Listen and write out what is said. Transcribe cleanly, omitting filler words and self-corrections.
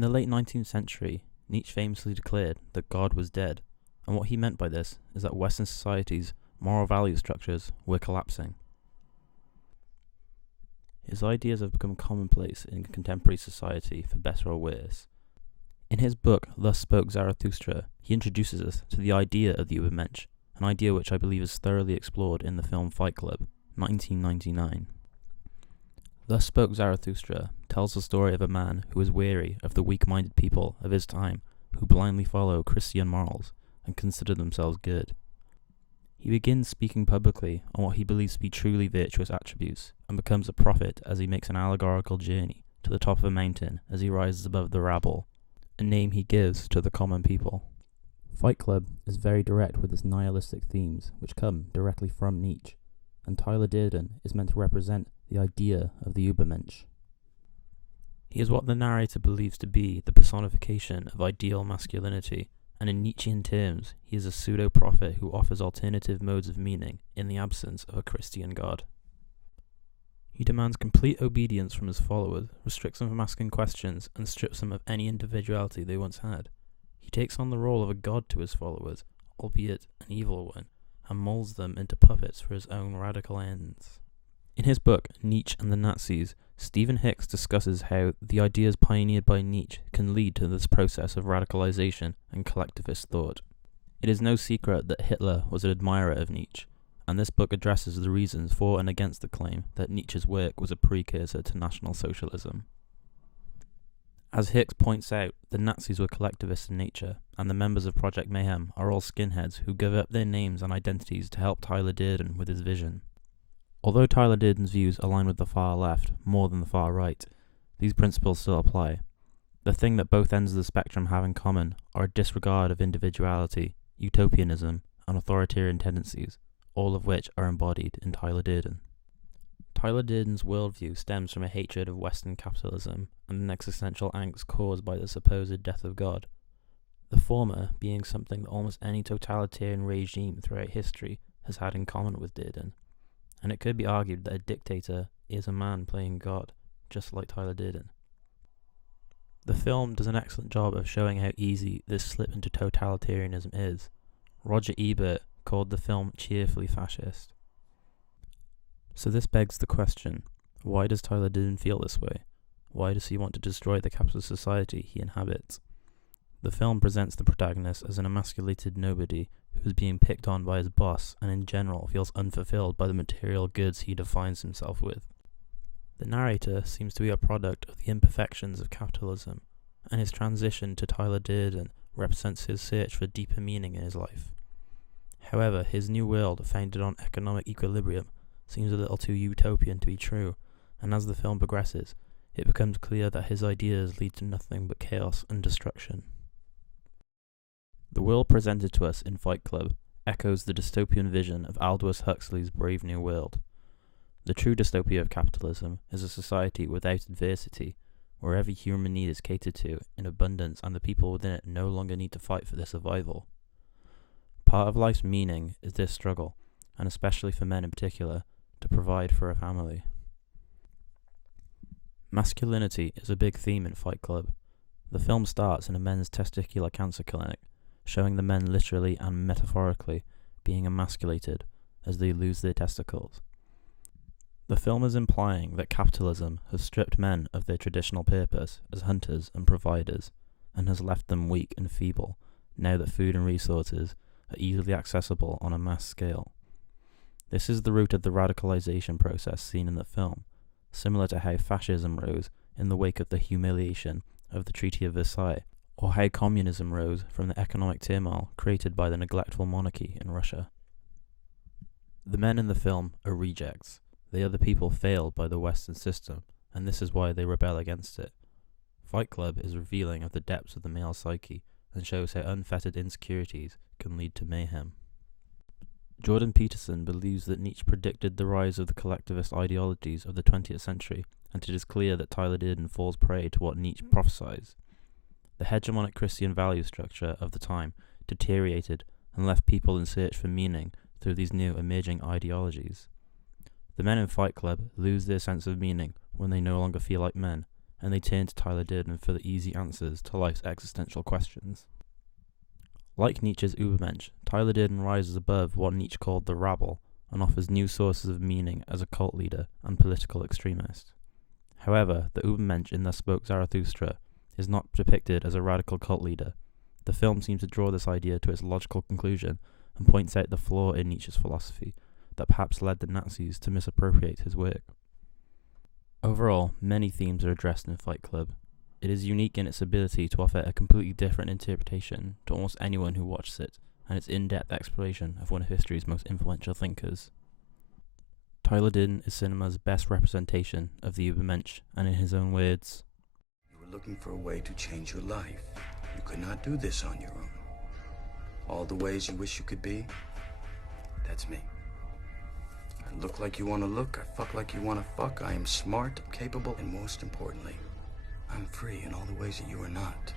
In the late 19th century, Nietzsche famously declared that God was dead, and what he meant by this is that Western society's moral value structures were collapsing. His ideas have become commonplace in contemporary society for better or worse. In his book, Thus Spoke Zarathustra, he introduces us to the idea of the Übermensch, an idea which I believe is thoroughly explored in the film Fight Club, 1999. Thus Spoke Zarathustra tells the story of a man who is weary of the weak-minded people of his time who blindly follow Christian morals and consider themselves good. He begins speaking publicly on what he believes to be truly virtuous attributes and becomes a prophet as he makes an allegorical journey to the top of a mountain as he rises above the rabble, a name he gives to the common people. Fight Club is very direct with its nihilistic themes, which come directly from Nietzsche, and Tyler Durden is meant to represent the idea of the Übermensch. He is what the narrator believes to be the personification of ideal masculinity, and in Nietzschean terms, he is a pseudo-prophet who offers alternative modes of meaning in the absence of a Christian God. He demands complete obedience from his followers, restricts them from asking questions, and strips them of any individuality they once had. He takes on the role of a god to his followers, albeit an evil one, and molds them into puppets for his own radical ends. In his book, Nietzsche and the Nazis, Stephen Hicks discusses how the ideas pioneered by Nietzsche can lead to this process of radicalization and collectivist thought. It is no secret that Hitler was an admirer of Nietzsche, and this book addresses the reasons for and against the claim that Nietzsche's work was a precursor to National Socialism. As Hicks points out, the Nazis were collectivists in nature, and the members of Project Mayhem are all skinheads who give up their names and identities to help Tyler Durden with his vision. Although Tyler Durden's views align with the far left more than the far right, these principles still apply. The thing that both ends of the spectrum have in common are a disregard of individuality, utopianism, and authoritarian tendencies, all of which are embodied in Tyler Durden. Tyler Durden's worldview stems from a hatred of Western capitalism and an existential angst caused by the supposed death of God, the former being something that almost any totalitarian regime throughout history has had in common with Durden. And it could be argued that a dictator is a man playing God, just like Tyler Durden. The film does an excellent job of showing how easy this slip into totalitarianism is. Roger Ebert called the film cheerfully fascist. So this begs the question, why does Tyler Durden feel this way? Why does he want to destroy the capitalist society he inhabits? The film presents the protagonist as an emasculated nobody who is being picked on by his boss and in general feels unfulfilled by the material goods he defines himself with. The narrator seems to be a product of the imperfections of capitalism, and his transition to Tyler Durden represents his search for deeper meaning in his life. However, his new world, founded on economic equilibrium, seems a little too utopian to be true, and as the film progresses, it becomes clear that his ideas lead to nothing but chaos and destruction. The world presented to us in Fight Club echoes the dystopian vision of Aldous Huxley's Brave New World. The true dystopia of capitalism is a society without adversity, where every human need is catered to in abundance and the people within it no longer need to fight for their survival. Part of life's meaning is this struggle, and especially for men in particular, to provide for a family. Masculinity is a big theme in Fight Club. The film starts in a men's testicular cancer clinic, showing the men literally and metaphorically being emasculated as they lose their testicles. The film is implying that capitalism has stripped men of their traditional purpose as hunters and providers, and has left them weak and feeble, now that food and resources are easily accessible on a mass scale. This is the root of the radicalization process seen in the film, similar to how fascism rose in the wake of the humiliation of the Treaty of Versailles, or how communism rose from the economic turmoil created by the neglectful monarchy in Russia. The men in the film are rejects. They are the people failed by the Western system, and this is why they rebel against it. Fight Club is revealing of the depths of the male psyche and shows how unfettered insecurities can lead to mayhem. Jordan Peterson believes that Nietzsche predicted the rise of the collectivist ideologies of the 20th century, and it is clear that Tyler Durden falls prey to what Nietzsche prophesies. The hegemonic Christian value structure of the time deteriorated and left people in search for meaning through these new emerging ideologies. The men in Fight Club lose their sense of meaning when they no longer feel like men, and they turn to Tyler Durden for the easy answers to life's existential questions. Like Nietzsche's Übermensch, Tyler Durden rises above what Nietzsche called the rabble and offers new sources of meaning as a cult leader and political extremist. However, the Übermensch in Thus Spoke Zarathustra is not depicted as a radical cult leader. The film seems to draw this idea to its logical conclusion and points out the flaw in Nietzsche's philosophy that perhaps led the Nazis to misappropriate his work. Overall, many themes are addressed in Fight Club. It is unique in its ability to offer a completely different interpretation to almost anyone who watches it, and its in-depth exploration of one of history's most influential thinkers. Tyler Durden is cinema's best representation of the Übermensch, and in his own words, "You were looking for a way to change your life. You could not do this on your own. All the ways you wish you could be, that's me. I look like you want to look, I fuck like you want to fuck, I am smart, capable, and most importantly, I'm free in all the ways that you are not.